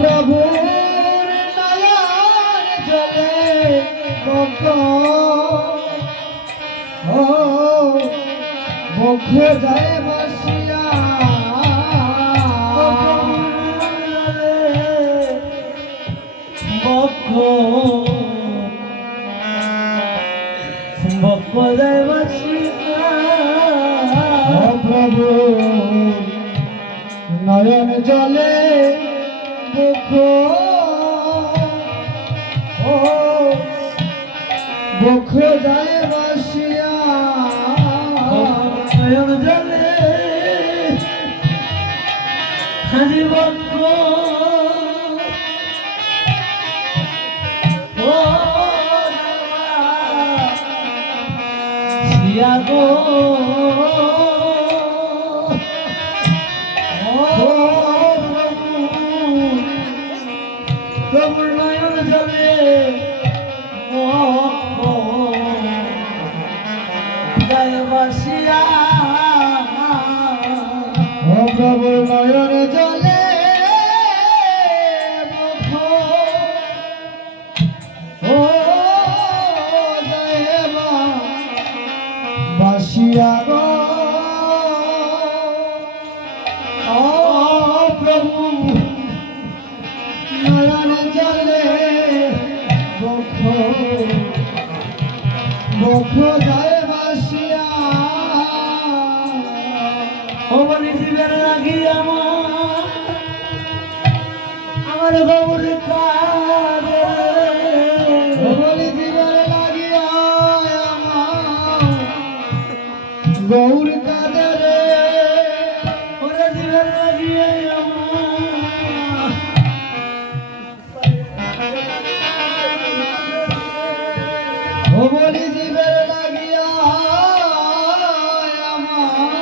প্রভুর নয়ন জলে মুখ যায় বসিয়া বক্ষ যায় বসিয়া প্রভু নয়ন জলে মুখ যায় বসিয়া নয়ন জলে হাজি বক্ষ গো প্রভুর নয়ন জলে বাসিয়া প্রভুর নয়ন জলে বাসিয়া গো প্রভু নয়ন জলে মুখ যায় বাসিয়া বলি জীবের লাগি আমার গৌর কাঁদে বলি জীবের লাগিয়া গৌর কাঁদে রে ওরে জীবের লাগিয়ে বলি